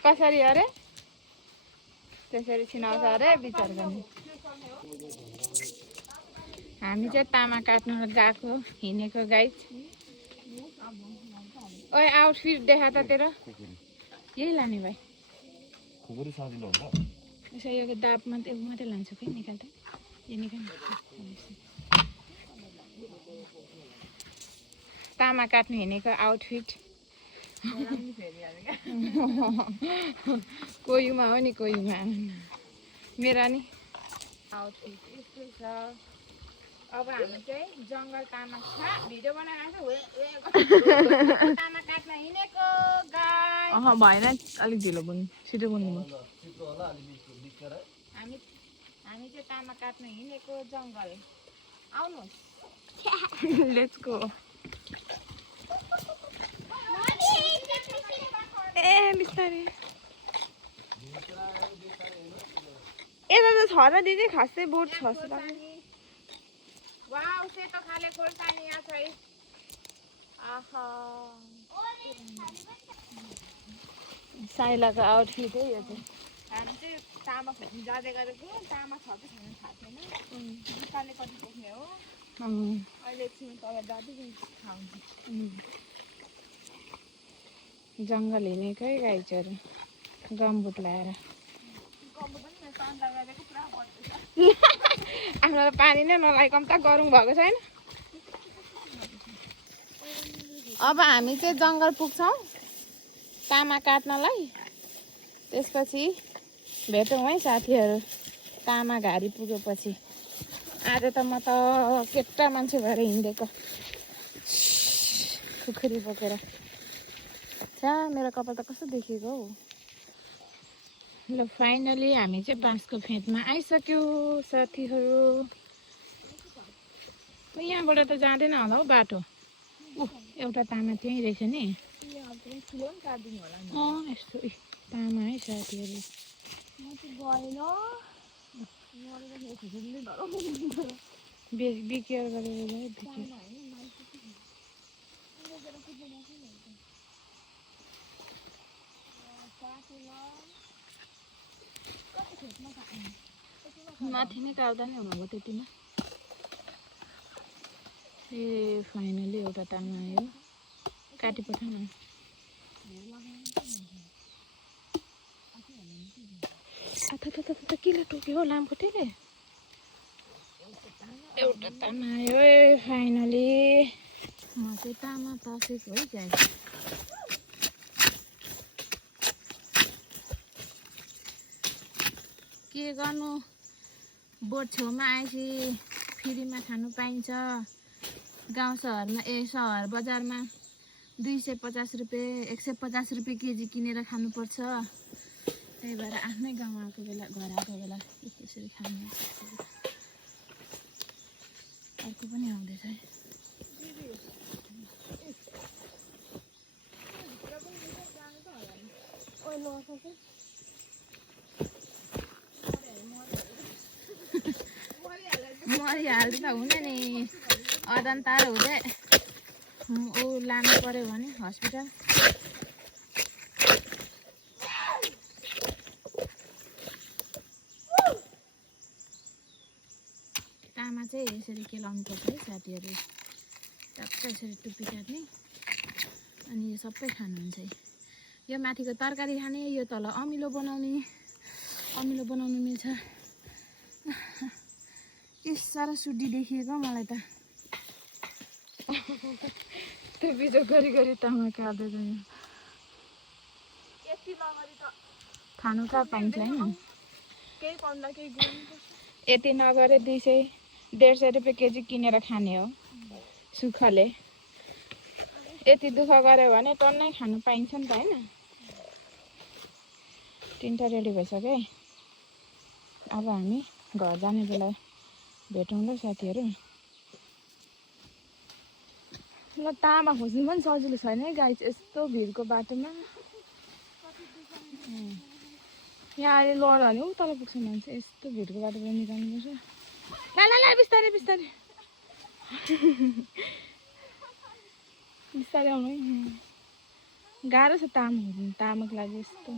कसरी अरे त्यसरी छिनाउँछ अरे विचार गर्ने। हामी चाहिँ तामा काट्नु गएको हिँडेको गाइज। ओए आउटफिट देखा त तेरो यही लाने भाइ यसो यो दाप मात्रै लान्छु कि निकाल त यो निकाल। तामा काट्नु हिँडेको आउटफिट कोहीमा हो नि कोहीमा मेरा नि आउटफिट यस्तो छ। अब हामी चाहिँ जङ्गल तामा भिडियो बनाइरहेको तामा काट्न हिँडेको गाई भएन अलिक ढिलो बुन्नु छिटो बुन्नु हामी चाहिँ तामा काट्न हिँडेको जङ्गल आउनुहोस्। Let's go. ए बिस्तारै यता त छ र दिदी खासै बोट छ जस्तो लाग्यो। वाउ सेतो खाले खोर्सानी यहाँ छ है। आहा साइलाको आउटफिट है यो चाहिँ। हामी चाहिँ तामा खोज्नु जाँदै गरेको तामा छ कि छैन थाहा छैन। दुकानले कति देख्ने हो अहिले एकछिन तल जाँदै थाहा हुन्छ। जङ्गल हिँडेकै गाइजहरू गम्बुट ल्याएर आफ्नो पानी नै नलाइकम त गरौँ भएको छैन। अब हामी चाहिँ जङ्गल पुग्छौँ तामा काट्नलाई। त्यसपछि भेटौँ है साथीहरू तामा घारी पुगेपछि। आज त म त केटा मान्छे भएर हिँडेको खुकुरी बोकेर। मेरो कपाल त कस्तो देखिएको हौ। ल फाइनली हामी चाहिँ बाँसको फेदमा आइसक्यो साथीहरू। यहाँबाट त जाँदैन होला हौ बाटो। एउटा तामा त्यहीँ रहेछ नि। यस्तो तामा है साथीहरू। बिकेयर गरेर माथि नै काट्दा नि हुनुभयो त्यतिमा। ए फाइनली एउटा तामा आयो काटी पठाउन। किन टोक्यो हौ लामखुट्टेले। एउटा तामा आयो है फाइनली। म चाहिँ तामा पसेको है गाइस। के गर्नु बोट छेउमा आएपछि फ्रीमा खानु पाइन्छ। गाउँ सहरमा सहर बजारमा 250 रुपियाँ 150 रुपियाँ केजी किनेर खानुपर्छ। त्यही भएर आफ्नै गाउँ आएको बेला घर आएको बेला यसरी खानु। अर्को पनि आउँदैछ है। मरिहाल्छ त हुने नि अदन्तार हुँदै ऊ लानु पर्यो भने हस्पिटल। तामा चाहिँ यसरी केलाउनु पर्छ है साथीहरू। टक्क यसरी टुप्पी काट्ने अनि यो सबै खानुहुन्छ है। यो माथिको तरकारी खाने यो तल अमिलो बनाउनु मिल्छ। के साह्रो सुड्डी देखिएको मलाई त। त्यो बिजो गरी तामा काट्दै गयो। खानु कहाँ पाइन्छ होइन। यति नगरे 200-150 रुपियाँ केजी किनेर खाने हो सुखले। यति दुःख गऱ्यो भने टन्नै खानु पाइन्छ नि त होइन। 3टा रेडी भइसक्यो। अब हामी घर जाने बेला भेटौँ ल साथीहरू। ल तामा खोज्नु पनि सजिलो छैन है गाइस यस्तो भिडको बाटोमा। यहाँ अहिले लड्यो भने तल पुग्छ मान्छे। यस्तो भिडको बाटोबाट निकाल्नुपर्छ। ल बिस्तारै बिस्तारै। बिस्तारै आउनु है। गाह्रो छ तामाको लागि यस्तो।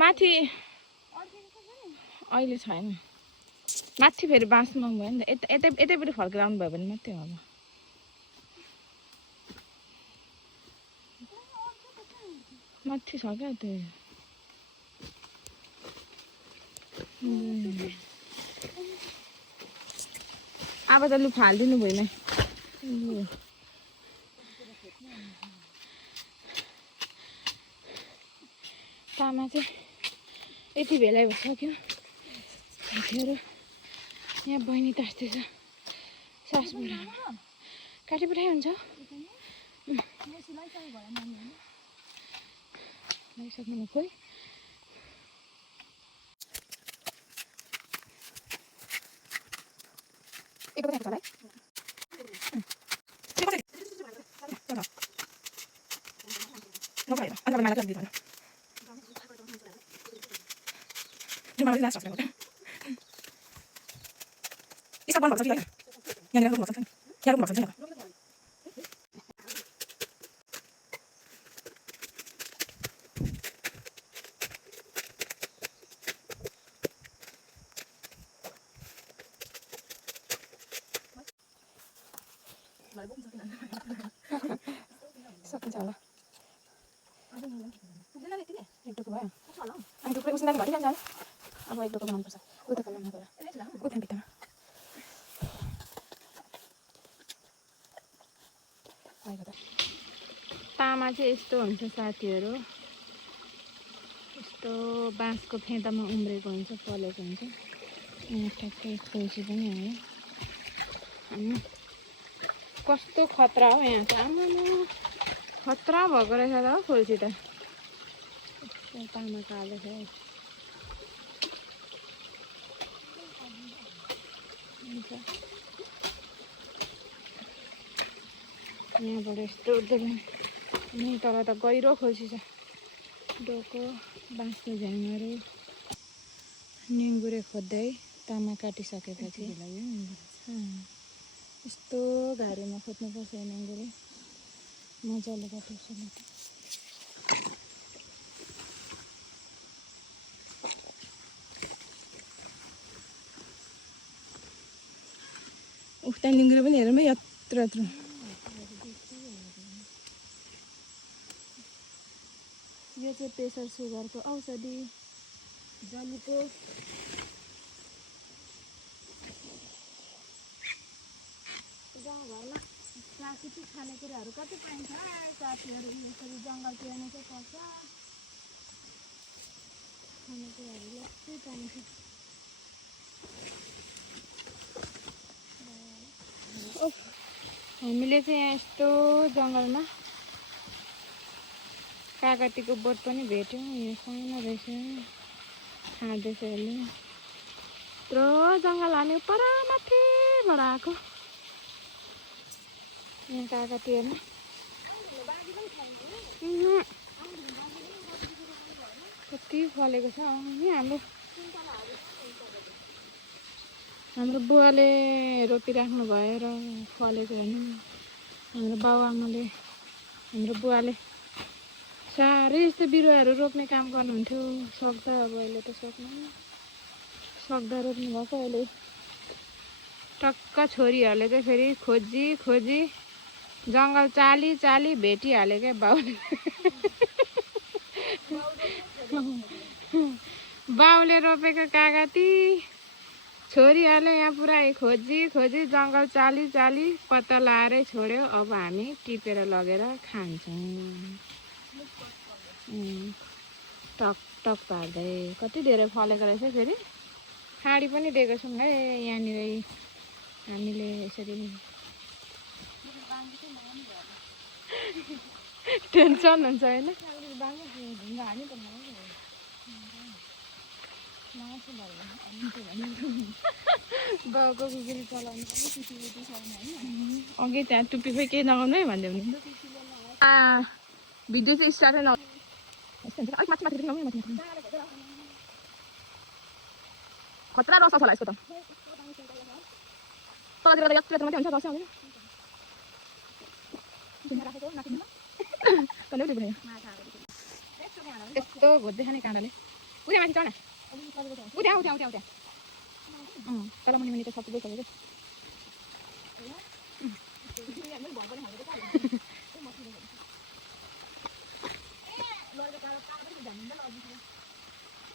माथि अहिले छैन, माथि फेरि बाँसमा भयो नि त। यतैपट्टि फर्केर आउनु भयो भने मात्रै हो। माथि छ क्या त्यो। अब त लु फालिदिनु भएन। तामा चाहिँ यति भेलै भइसक्यो साथीहरू। यहाँ बहिनी तास्दैछ सास बुढामा। काटी पठाइ हुन्छ लगाइसक्नु खोइ। सकिन्छ होला। एक टुक्रो भयो। अनि टुक्रो उसिन घटी जान्छ। अब एक टुक्रो बनाउनुपर्छ। उता बनाउनु पर्छ। उता भित्तामा। तामा चाहिँ यस्तो हुन्छ साथीहरू। यस्तो बाँसको फेदामा उम्रेको हुन्छ, पलेको हुन्छ। यहाँ ठ्याक्कै खोल्सी पनि आयो। कस्तो खतरा हो यहाँ चाहिँ। आम्मामा खतरा भएको रहेछ त हो खोल्सी त। तामा कालो छ। यहाँबाट यस्तो उठ्दै पनि यहीँ तल त गहिरो खोल्सी छ। डोको बाँसको झ्याङहरू निङ्गुरे खोज्दै तामा काटिसकेपछि यस्तो घारीमा खोज्नुपर्छ निङ्गुरे। मजाले काट्नुपर्छ। उक्ता निङ्गुरे पनि हेरौँ है यत्रो यत्रो। यो चाहिँ प्रेसर सुगरको औषधि। जलीको गाउँघरमा प्राकृतिक खानेकुराहरू कति पाइन्छ साथीहरू। यसरी जङ्गलतिर नै चाहिँ पर्छ खानेकुराहरू यस्तै पाइन्छ। हामीले चाहिँ यहाँ यस्तो जङ्गलमा कागतीको बोट पनि भेट्यौँ। यो सानो रहेछ, खाँदैछ यसले। यत्रो जङ्गल हामी पर माथिबाट आएको। यहाँ कागती हेर्नु कति फलेको छ। हाम्रो बुवाले रोपिराख्नु भयो र फलेको हेर्नु। हाम्रो बाबुआमाले, हाम्रो बुवाले साह्रै यस्तो बिरुवाहरू रोप्ने काम गर्नुहुन्थ्यो। सक्दा अब अहिले त सक्दा रोप्नु भएको। अहिले टक्क छोरीहरूले चाहिँ फेरि खोजी खोजी जङ्गल चाली चाली भेटिहाल्यो क्या बाउले। बाउले रोपेको कागती छोरीहरूले यहाँ पुरा खोजी खोजी जङ्गल चाली चाली पत्ता लाएरै छोड्यो। अब हामी टिपेर लगेर खान्छौँ। टक टक पार्दै कति धेरै फलेको रहेछ। फेरि खाडी पनि दिएको छौँ है यहाँनिर हामीले यसरी। टेन्सन हुन्छ होइन। बाउको कुकुरी चलाउनु अघि त्यहाँ टुप्पी खोइ केही नगाउनु है भन्दै भने भिडियो चाहिँ स्टार्टै न। खतरा रस होला यसको त। तलतिर त यत्रो मात्रै हुन्छ रस आउँदैन। यस्तो घोज्दै खाने काँडाले उठ्या माथि चढ उठ्या उठ्या उठ्या उठ्या तल मुनि मुनि त सबै सबै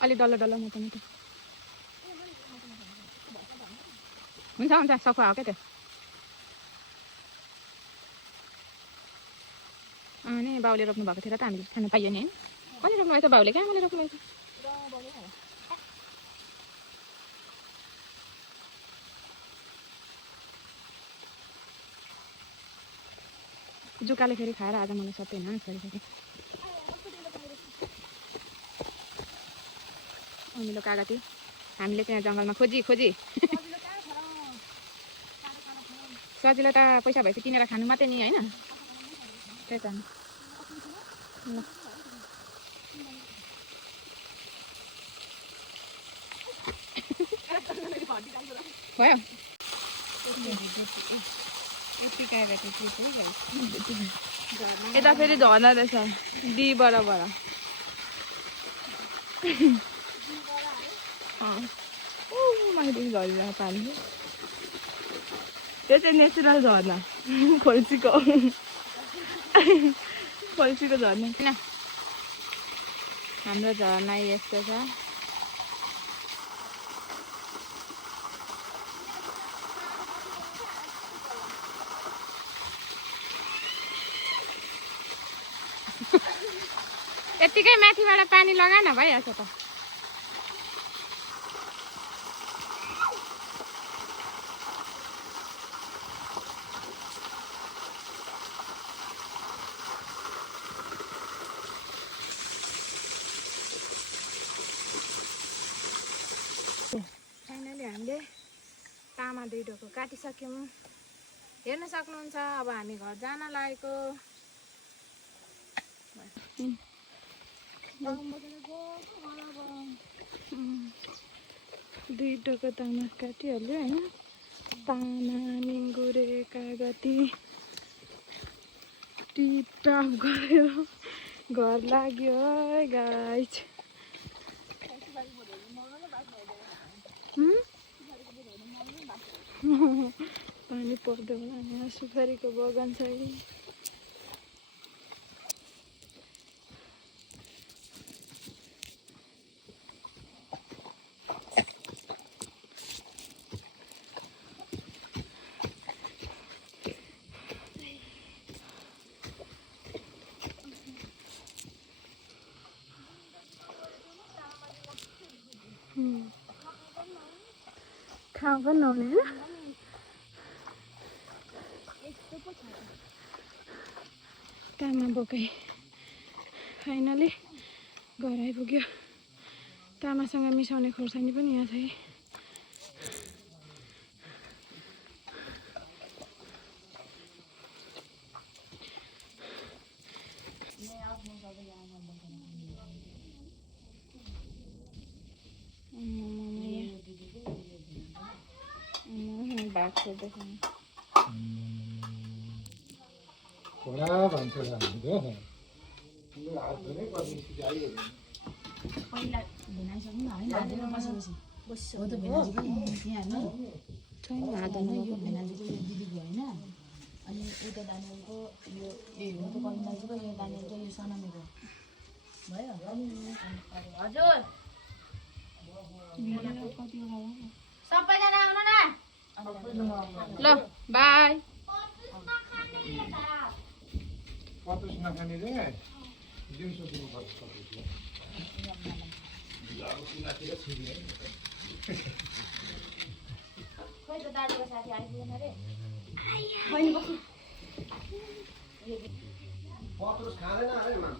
अलि डल्लो डल्लो मोटो मोटो हुन्छ हुन्छ सफा हो क्या त्यो अनि बाउले रोप्नु भएको थियो र त हामीले खानु पाइयो नि होइन कहिले रोप्नु भयो त बाउले कहाँ मैले रोप्नु भएको जुकाले फेरि खाएर आज मलाई सबै होइन सरिसक्यो अमिलो कागती हामीले त्यहाँ जङ्गलमा खोजी खोजी सजिलो त पैसा भएपछि किनेर खानु मात्रै नि होइन त्यही त ल भयो यता फेरि झर्ना रहेछ डी बराबर माथिदेखि झरिरहेको पानी त्यो चाहिँ नेचुरल झर्ना खोल्सीको खोल्सीको झर्ना किन हाम्रो झर्ना यस्तो छ यतिकै माथिबाट पानी लगाएन भइहाल्छ त फाइनली हामीले तामा 2 ढोको काटिसक्यौँ हेर्न सक्नुहुन्छ अब हामी घर जान लागेको 2 ढोको तामा काटिहाल्यो होइन तामा निङ्गुरे कागती टिपटाप गऱ्यो घर लाग्यो है गाइस पानी पर्दो होला यहाँ सुपारीको बगान छ खाऊ पनि नहुने तामा बोकाइ फाइनली घर आइपुग्यो तामासँग मिसाउने खोर्सानी पनि यहाँ छ है Ora भन्छ हाम्रो हात धुनै पर्ने स्थिति आइयो पहिला भिनाइसक्नु न है लादेर बसेपछि हो त भिनाजी पनि यहाँ हैन छैन हात धुनु यो भिनाजीको यो दिदीको हैन अनि उता दानियलको यो हो त कविताजीको यो दानियलको यो सनमीको भयो हजुर सबैजना आउनु न ल बाई पत्रुस नखाने रे दिउँसो दिनुपर्छ खोइ त दाजुको साथी आइपुगेन रे पत्रुस खाँदैन अरे मा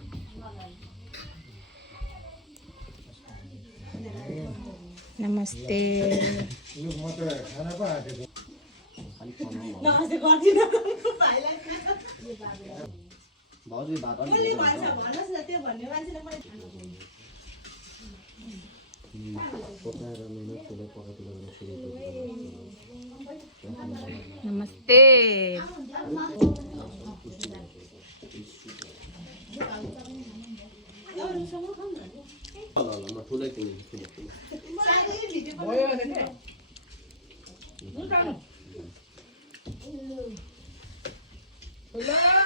नमस्ते यो म त खाना पो आएको नमस्ते गर्दिन भाइलाई भाउजू भात अलि कसले भन्छ भन्नुहोस् न त्यो भन्ने मान्छेलाई मैले पकाएर मैले त्यसलाई पकाएर सुरु नमस्ते ठुलै किनेको ठुलो सानै भिडियो भयो भने के ठुलो